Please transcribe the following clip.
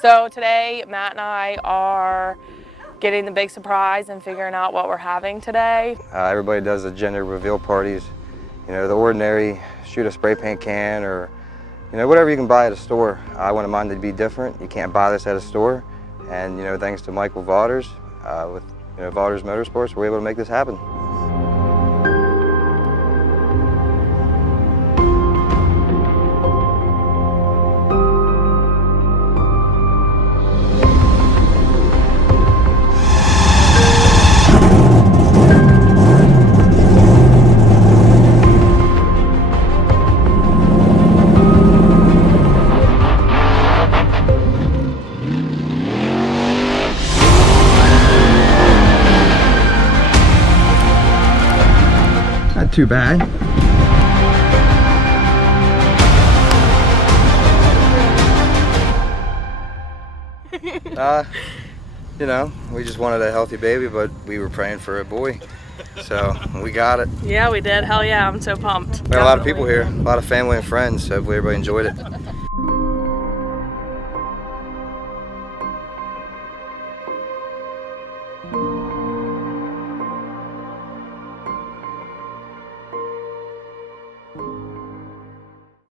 So today, Matt and I are getting the big surprise and figuring out what we're having today. Everybody does the gender reveal parties. You know, the ordinary, shoot a spray paint can or, you know, whatever you can buy at a store. I wanted mine to be different. You can't buy this at a store. And, you know, thanks to Michael Vaughters with, you know, Vaughters Motorsports, we're able to make this happen. Not too bad. You know, we just wanted a healthy baby, but we were praying for a boy. So we got it. Yeah, we did. Hell yeah, I'm so pumped. We had a lot of people here, a lot of family and friends. Hopefully everybody enjoyed it.